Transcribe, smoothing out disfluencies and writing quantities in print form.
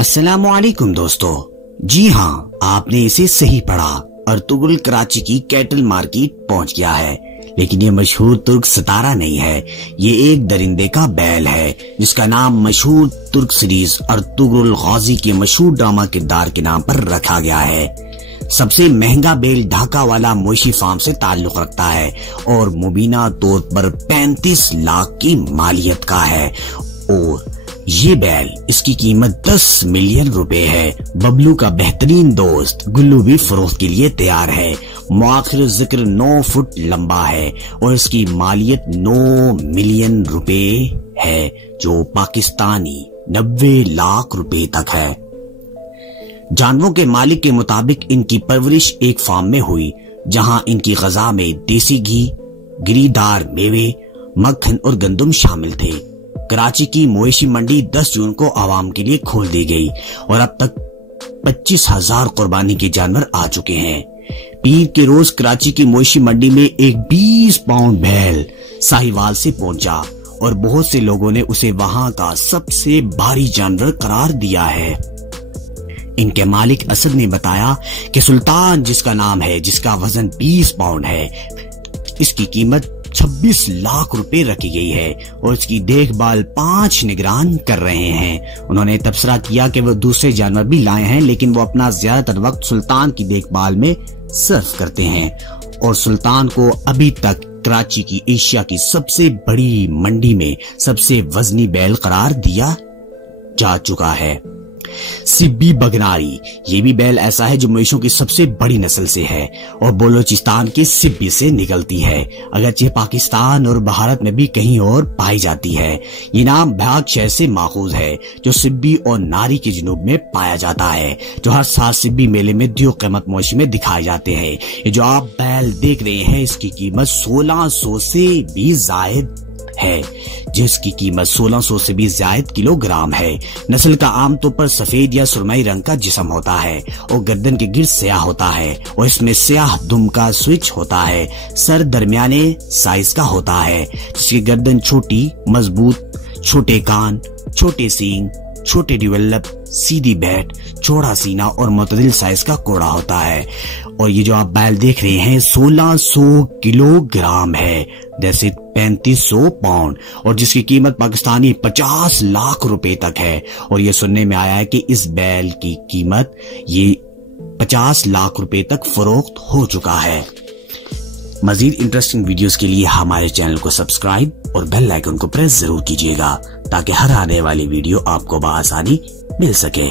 अस्सलाम वालेकुम दोस्तों। जी हाँ, आपने इसे सही पढ़ा। अर्तुगरुल कराची की कैटल मार्केट पहुंच गया है, लेकिन ये मशहूर तुर्क सितारा नहीं है। ये एक दरिंदे का बैल है जिसका नाम मशहूर तुर्क सीरीज अर्तुगरुल गाजी के मशहूर ड्रामा किरदार के नाम पर रखा गया है। सबसे महंगा बैल ढाका वाला मोशी फार्म से ताल्लुक रखता है और मुबीना तौर पर 35 लाख की मालियत का है और ये बैल, इसकी कीमत 10 मिलियन रुपए है। बबलू का बेहतरीन दोस्त गुल्लू भी फरोख्त के लिए तैयार है। मुआखिर जिक्र 9 फुट लंबा है और इसकी मालियत 9 मिलियन रुपए है, जो पाकिस्तानी 90 लाख रुपए तक है। जानवरों के मालिक के मुताबिक इनकी परवरिश एक फार्म में हुई, जहां इनकी गजा में देसी घी, गिरीदार मेवे, मक्खन और गंदम शामिल थे। कराची की मवेशी मंडी 10 जून को आवाम के लिए खोल दी गई और अब तक 25,000 कुर्बानी के जानवर आ चुके हैं। पीर के रोज कराची की मवेशी मंडी में एक 20 पाउंड बैल साहिवाल से पहुंचा और बहुत से लोगों ने उसे वहां का सबसे भारी जानवर करार दिया है। इनके मालिक असद ने बताया कि सुल्तान जिसका नाम है, जिसका वजन 20 पाउंड है, इसकी कीमत 26 लाख रुपए रखी गई है और इसकी देखभाल 5 निगरान कर रहे हैं। उन्होंने तबसरा किया कि वो दूसरे जानवर भी लाए हैं, लेकिन वो अपना ज्यादातर वक्त सुल्तान की देखभाल में सर्फ करते हैं और सुल्तान को अभी तक कराची की एशिया की सबसे बड़ी मंडी में सबसे वजनी बैल करार दिया जा चुका है। सिब्बी बगनारी, ये भी बैल ऐसा है जो मवेशियों की सबसे बड़ी नस्ल से है और बलोचिस्तान के सिब्बी से निकलती है, अगरचे पाकिस्तान और भारत में भी कहीं और पाई जाती है। ये नाम भाग शहर से माखूज है जो सिब्बी और नारी के जुनूब में पाया जाता है, जो हर साल सिब्बी मेले में दियो कीमत मवेशी में दिखाए जाते हैं। ये जो आप बैल देख रहे हैं, इसकी कीमत 1600 से भी ज्यादा है, जिसकी कीमत 1600 से भी ज्यादा किलोग्राम है। नस्ल का आमतौर पर सफेद या सुरमई रंग का जिस्म होता है और गर्दन के गिर्द स्याह होता है और इसमें स्याह दुम का स्विच होता है। सर दरमियाने साइज का होता है, जिसकी गर्दन छोटी, मजबूत, छोटे कान, छोटे सींग, छोटे डेवलप, सीधी बैठ, चौड़ा सीना और मुतदिल साइज का कोड़ा होता है। और ये जो आप बैल देख रहे हैं 1600 किलोग्राम है, जैसे 3500 पाउंड, और जिसकी कीमत पाकिस्तानी 50 लाख रुपए तक है। और ये सुनने में आया है कि इस बैल की कीमत ये 50 लाख रुपए तक फरोख्त हो चुका है। मजीद इंटरेस्टिंग वीडियोस के लिए हमारे चैनल को सब्सक्राइब और बेल आइकन को प्रेस जरूर कीजिएगा, ताकि हर आने वाली वीडियो आपको बआसानी मिल सके।